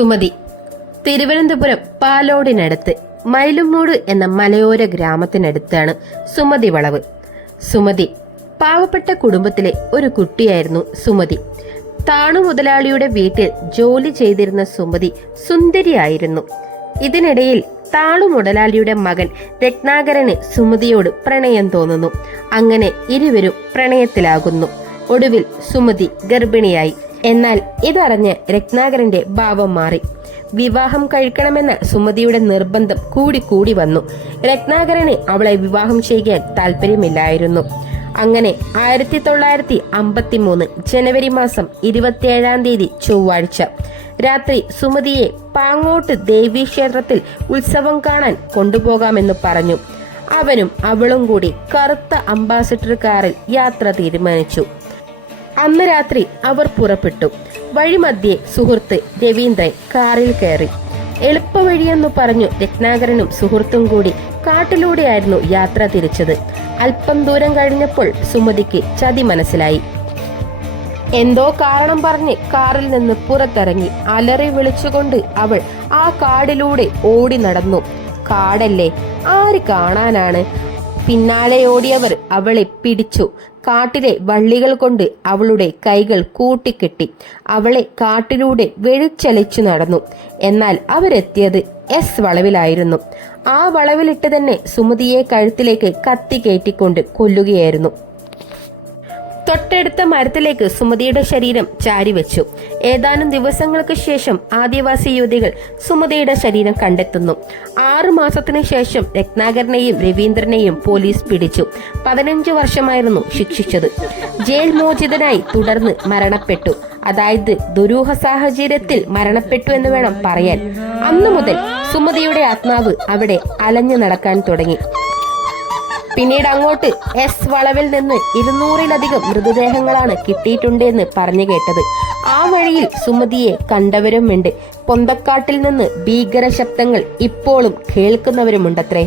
സുമതി. തിരുവനന്തപുരം പാലോടിനടുത്ത് മയിലുമൂട് എന്ന മലയോര ഗ്രാമത്തിനടുത്താണ് സുമതി വളവ്. സുമതി പാവപ്പെട്ട കുടുംബത്തിലെ ഒരു കുട്ടിയായിരുന്നു സുമതി. താണു മുതലാളിയുടെ വീട്ടിൽ ജോലി ചെയ്തിരുന്ന സുമതി സുന്ദരിയായിരുന്നു. ഇതിനിടയിൽ താണു മുതലാളിയുടെ മകൻ രത്നാകരന് സുമതിയോട് പ്രണയം തോന്നുന്നു. അങ്ങനെ ഇരുവരും പ്രണയത്തിലാകുന്നു. ഒടുവിൽ സുമതി ഗർഭിണിയായി. എന്നാൽ ഇതറിഞ്ഞ് രത്നാകരന്റെ ഭാവം മാറി. വിവാഹം കഴിക്കണമെന്ന സുമതിയുടെ നിർബന്ധം കൂടി കൂടി വന്നു. രത്നാകരന് അവളെ വിവാഹം ചെയ്യാൻ താല്പര്യമില്ലായിരുന്നു അങ്ങനെ ആയിരത്തി തൊള്ളായിരത്തി അമ്പത്തി മൂന്ന് ജനുവരി മാസം ഇരുപത്തിയേഴാം തീയതി ചൊവ്വാഴ്ച രാത്രി സുമതിയെ പാങ്ങോട്ട് ദേവീ ക്ഷേത്രത്തിൽ ഉത്സവം കാണാൻ കൊണ്ടുപോകാമെന്ന് പറഞ്ഞു. അവനും അവളും കൂടി കറുത്ത അംബാസിഡർ കാറിൽ യാത്ര തീരുമാനിച്ചു. അന്ന് രാത്രി അവർ പുറപ്പെട്ടു. വഴിമധ്യേ സുഹൃത്ത് രവീന്ദ്രൻ കാറിൽ കയറി. എളുപ്പവഴിയെന്നു പറഞ്ഞു രത്നാകരനും സുഹൃത്തും കൂടി കാട്ടിലൂടെയായിരുന്നു യാത്ര തിരിച്ചത്. അല്പം ദൂരം കഴിഞ്ഞപ്പോൾ സുമതിക്ക് ചതി മനസ്സിലായി. എന്തോ കാരണം പറഞ്ഞ് കാറിൽ നിന്ന് പുറത്തിറങ്ങി അലറി വിളിച്ചുകൊണ്ട് അവൾ ആ കാടിലൂടെ ഓടി നടന്നു. കാടല്ലേ? ആര് കാണാനാണ്? പിന്നാലെ ഓടിയവർ അവളെ പിടിച്ചു. കാട്ടിലെ വള്ളികൾ കൊണ്ട് അവളുടെ കൈകൾ കൂട്ടിക്കെട്ടി. അവളെ കാട്ടിലൂടെ വെഴിച്ചലിച്ചു നടന്നു. എന്നാൽ അവരെത്തിയത് എസ് വളവിലായിരുന്നു. ആ വളവിലിട്ട് തന്നെ സുമതിയെ കഴുത്തിലേക്ക് കത്തി കയറ്റിക്കൊണ്ട് കൊല്ലുകയായിരുന്നു. തൊട്ടടുത്ത മരത്തിലേക്ക് സുമതിയുടെ ശരീരം ചാരിവെച്ചു ഏതാനും ദിവസങ്ങൾക്ക് ശേഷം ആദിവാസി യുവതികൾ സുമതിയുടെ ശരീരം കണ്ടെത്തുന്നു. ആറു മാസത്തിനു ശേഷം രത്നാകരനെയും രവീന്ദ്രനെയും പോലീസ് പിടിച്ചു. പതിനഞ്ച് വർഷമായിരുന്നു ശിക്ഷിച്ചത്. ജയിൽ മോചിതനായി തുടർന്ന് മരണപ്പെട്ടു. അതായത് ദുരൂഹ സാഹചര്യത്തിൽ മരണപ്പെട്ടു എന്ന് വേണം പറയാൻ. അന്നു മുതൽ സുമതിയുടെ ആത്മാവ് അവിടെ അലഞ്ഞു നടക്കാൻ തുടങ്ങി. പിന്നീട് അങ്ങോട്ട് എസ് വളവിൽ നിന്ന് ഇരുന്നൂറിലധികം മൃതദേഹങ്ങളാണ് കിട്ടിയിട്ടുണ്ട് എന്ന് പറഞ്ഞു കേട്ടത്. ആ വഴിയിൽ സുമതിയെ കണ്ടവരുമുണ്ട് പൊന്തക്കാട്ടിൽ നിന്ന് ഭീകര ശബ്ദങ്ങൾ ഇപ്പോഴും കേൾക്കുന്നവരുമുണ്ടത്രേ.